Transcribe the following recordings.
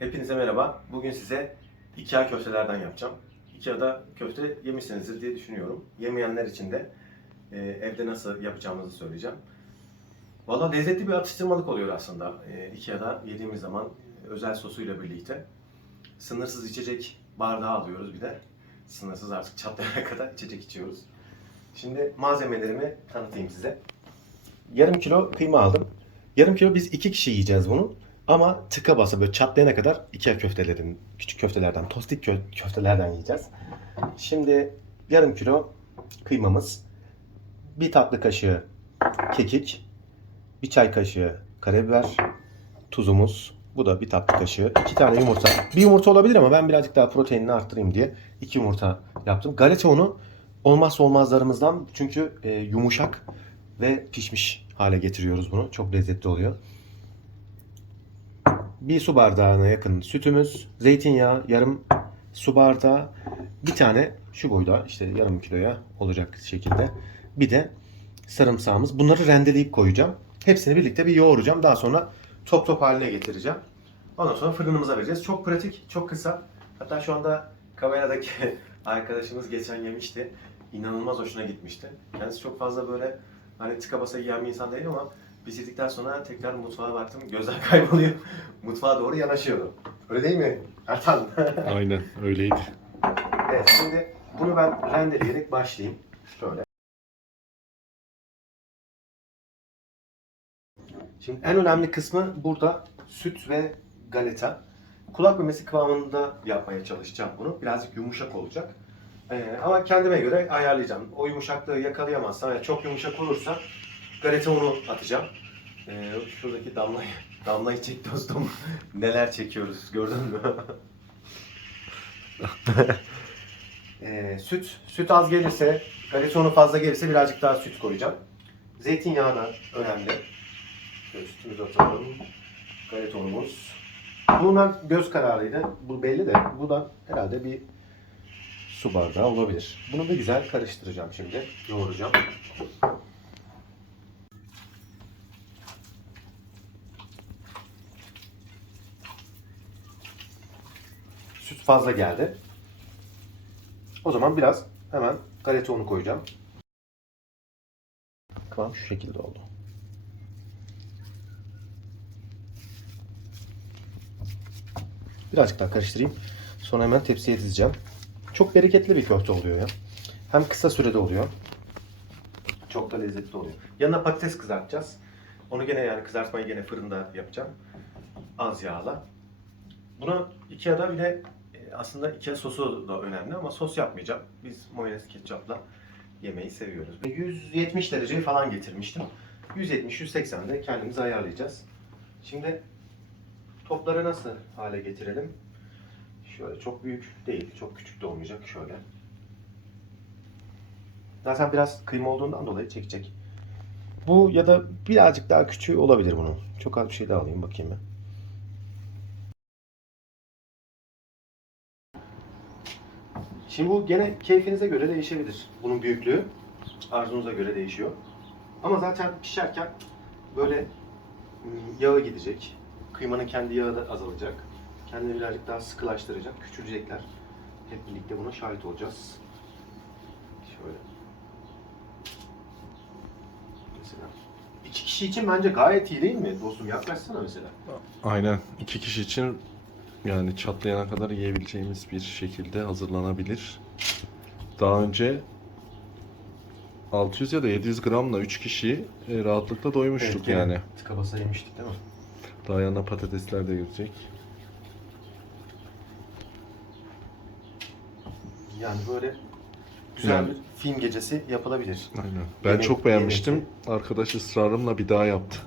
Hepinize merhaba. Bugün size Ikea köftelerden yapacağım. Ikea'da köfte yemişsinizdir diye düşünüyorum. Yemeyenler için de e, evde nasıl yapacağımızı söyleyeceğim. Valla lezzetli bir atıştırmalık oluyor aslında. E, Ikea'da yediğimiz zaman e, özel sosuyla birlikte. Sınırsız içecek bardağı alıyoruz bir de. Sınırsız artık çatlayana kadar içecek içiyoruz. Şimdi malzemelerimi tanıtayım size. Yarım kilo kıyma aldım. Yarım kilo biz iki kişi yiyeceğiz bunu. Ama tıka basa böyle çatlayana kadar Ikea köftelerin, küçük köftelerden, tostik kö- köftelerden yiyeceğiz. Şimdi yarım kilo kıymamız, bir tatlı kaşığı kekik, bir çay kaşığı karabiber, tuzumuz, bu da bir tatlı kaşığı, iki tane yumurta. Bir yumurta olabilir ama ben birazcık daha proteinini arttırayım diye iki yumurta yaptım. Galeta unu olmazsa olmazlarımızdan çünkü e, yumuşak ve pişmiş hale getiriyoruz bunu. Çok lezzetli oluyor. Bir su bardağına yakın sütümüz, zeytinyağı, yarım su bardağı, bir tane şu boyda işte yarım kiloya olacak şekilde. Bir de sarımsağımız. Bunları rendeleyip koyacağım. Hepsini birlikte bir yoğuracağım. Daha sonra top top haline getireceğim. Ondan sonra fırınımıza vereceğiz. Çok pratik, çok kısa. Hatta şu anda kameradaki arkadaşımız geçen yemişti. İnanılmaz hoşuna gitmişti. Kendisi çok fazla böyle hani tıka basa yiyen bir insan değil ama biz yedikten sonra tekrar mutfağa baktım. Gözler kayboluyor. Mutfağa doğru yanaşıyordu. Öyle değil mi Ertan? Aynen öyleydi. evet şimdi bunu ben rendeleyerek başlayayım. Şöyle. Şimdi en önemli kısmı burada süt ve galeta. Kulak memesi kıvamında yapmaya çalışacağım bunu. Birazcık yumuşak olacak. Ee, ama kendime göre ayarlayacağım. O yumuşaklığı yakalayamazsam, yani çok yumuşak olursa galeta unu atacağım. Ee, şuradaki damlayı, damlayı çek dostum. Neler çekiyoruz gördün mü? Ee, süt, süt az gelirse, galeta unu fazla gelirse birazcık daha süt koyacağım. Zeytinyağı da önemli. Şöyle sütümüzü atalım. Galeta unumuz. Bunlar göz kararıydı. Bu belli de bu da herhalde bir su bardağı olabilir. Bunu bir güzel karıştıracağım şimdi. Yoğuracağım. Süt fazla geldi. O zaman biraz hemen galeta unu koyacağım. Kıvam şu şekilde oldu. Birazcık daha karıştırayım. Sonra hemen tepsiye dizeceğim. Çok bereketli bir köfte oluyor ya. Hem kısa sürede oluyor. Çok da lezzetli oluyor. Yanına patates kızartacağız. Onu gene yani kızartmayı gene fırında yapacağım. Az yağla. Bunu Ikea'da bir de aslında Ikea sosu da önemli ama sos yapmayacağım. Biz mayonez ketçapla yemeyi seviyoruz. 170 dereceyi falan getirmiştim. 170-180'de kendimiz ayarlayacağız. Şimdi topları nasıl hale getirelim? Şöyle çok büyük değil, çok küçük de olmayacak. Şöyle. Zaten biraz kıyma olduğundan dolayı çekecek. Bu ya da birazcık daha küçüğü olabilir bunun. Çok az bir şey daha alayım bakayım ben. Şimdi bu gene keyfinize göre değişebilir. Bunun büyüklüğü arzunuza göre değişiyor. Ama zaten pişerken böyle ım, yağı gidecek. Kıymanın kendi yağı da azalacak. Kendini birazcık daha sıkılaştıracak, küçülecekler. Hep birlikte buna şahit olacağız. Şöyle. Mesela. İki kişi için bence gayet iyi değil mi? Dostum yaklaşsana mesela. Aynen. iki kişi için yani çatlayana kadar yiyebileceğimiz bir şekilde hazırlanabilir. Daha önce 600 ya da 700 gramla 3 kişi e, rahatlıkla doymuştuk gene yani. Tıka basa yemiştik değil mi? Daha yanına patatesler de girecek. Yani böyle güzel Yani- bir film gecesi yapılabilir. Aynen. Ben Yemek- çok beğenmiştim. yemekli. Arkadaş ısrarımla bir daha yaptı.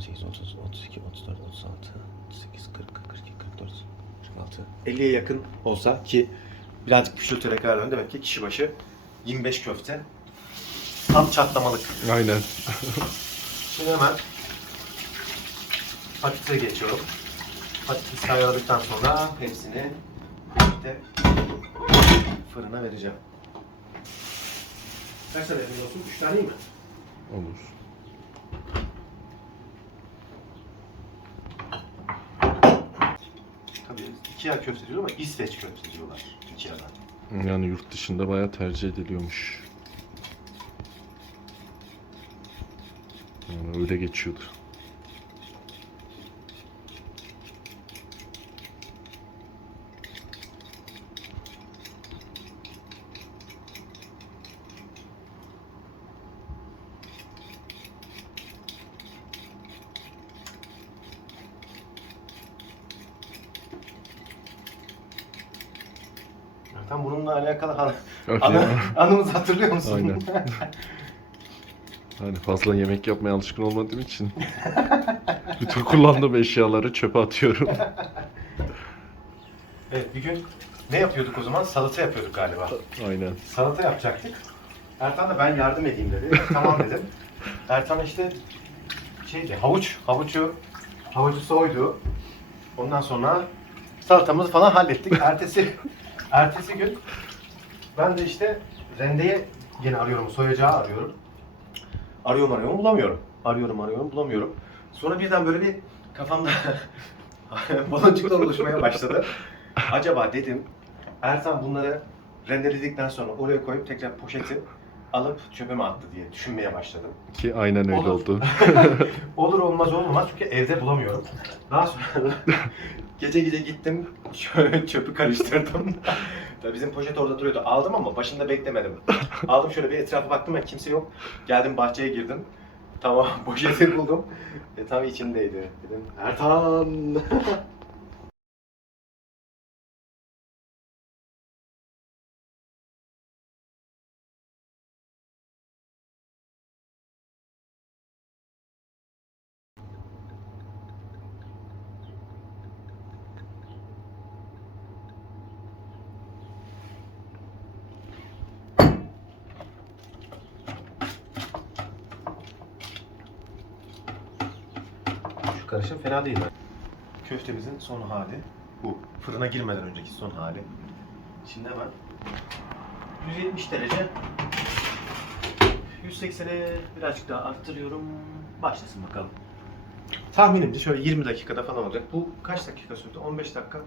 28, 30, 32, 34, 36, 38, 40, 42, 44, 46. 50'ye yakın olsa ki birazcık küçülterek ayarladım. Demek ki kişi başı 25 köfte. Tam çatlamalık. Aynen. Şimdi hemen patatese geçiyorum. Patatesi ayarladıktan sonra hepsini birlikte fırına vereceğim. Kaç tane verin olsun? 3 tane mi? Olur. Tabii Ikea köfte diyor ama İsveç köfte diyorlar Ikea'dan. Yani yurt dışında bayağı tercih ediliyormuş. Yani öyle geçiyordu. Tam bununla alakalı an- Yok anı, anımızı hatırlıyor musun? Aynen. Hani fazla yemek yapmaya alışkın olmadığım için bütün kullandığım eşyaları çöpe atıyorum. evet bir gün ne yapıyorduk o zaman? Salata yapıyorduk galiba. Aynen. Salata yapacaktık. Ertan da ben yardım edeyim dedi. tamam dedim. Ertan işte şeydi havuç, havucu havucu soydu. Ondan sonra salatamızı falan hallettik. Ertesi ertesi gün ben de işte rendeye yine arıyorum, soyacağı arıyorum. Arıyorum arıyorum bulamıyorum. Arıyorum arıyorum bulamıyorum. Sonra birden böyle bir kafamda baloncuklar oluşmaya başladı. Acaba dedim Ertan bunları rendeledikten sonra oraya koyup tekrar poşeti alıp çöpe mi attı diye düşünmeye başladım. Ki aynen öyle Olur. oldu. Olur olmaz olmaz çünkü evde bulamıyorum. Daha sonra gece gece gittim çö- çöpü karıştırdım. Tabii bizim poşet orada duruyordu. Aldım ama başında beklemedim. Aldım şöyle bir etrafa baktım ben kimse yok. Geldim bahçeye girdim. Tamam poşeti buldum. E, tam içindeydi. Dedim Ertan. Karışım fena değil mi? Köftemizin son hali bu. Fırına girmeden önceki son hali. Şimdi hemen 170 derece 180'e birazcık daha arttırıyorum. Başlasın bakalım. Tahminimce şöyle 20 dakikada falan olacak. Bu kaç dakika sürdü? 15 dakika.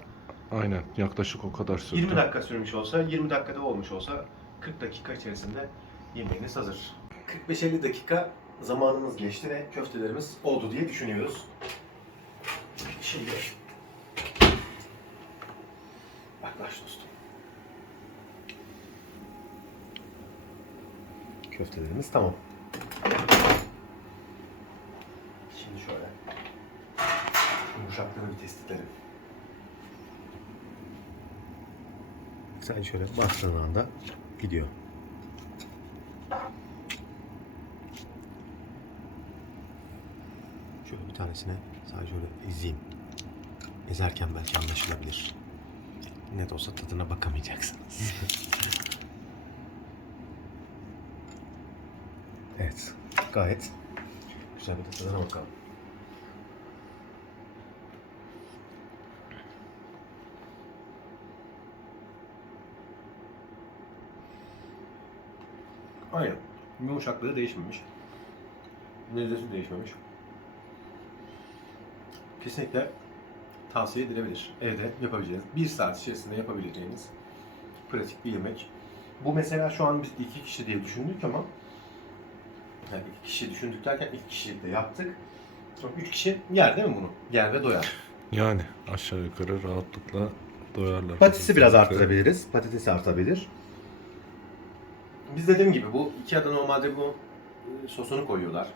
Aynen. Yaklaşık o kadar sürdü. 20 dakika sürmüş olsa, 20 dakikada olmuş olsa 40 dakika içerisinde yemeğiniz hazır. 45-50 dakika zamanımız geçti ve köftelerimiz oldu diye düşünüyoruz. Şimdi yaklaş dostum. Köftelerimiz tamam. Şimdi şöyle yumuşaklığını bir test edelim. Sen şöyle bastığın anda gidiyor. Şöyle bir tanesine sadece öyle ezeyim. Ezerken belki anlaşılabilir. Net olsa tadına bakamayacaksınız. evet. Gayet güzel bir tadına bakalım. Aynen. Yumuşaklığı değişmemiş. Lezzeti değişmemiş. Kesinlikle tavsiye edilebilir. Evde yapabileceğiniz, bir saat içerisinde yapabileceğiniz pratik bir yemek. Bu mesela şu an biz iki kişi diye düşündük ama yani iki kişi düşündük derken iki kişilik de yaptık. Sonra üç kişi yer değil mi bunu? Yer ve doyar. Yani aşağı yukarı rahatlıkla doyarlar. Patatesi biraz arttırabiliriz. Patatesi artabilir. Biz dediğim gibi bu Ikea'da normalde bu e, sosunu koyuyorlar.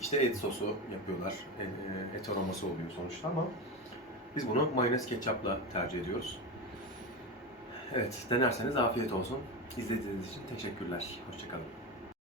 İşte et sosu yapıyorlar. E, e, Et aroması oluyor sonuçta ama biz bunu mayonez ketçapla tercih ediyoruz. Evet, denerseniz afiyet olsun. İzlediğiniz için teşekkürler. Hoşçakalın.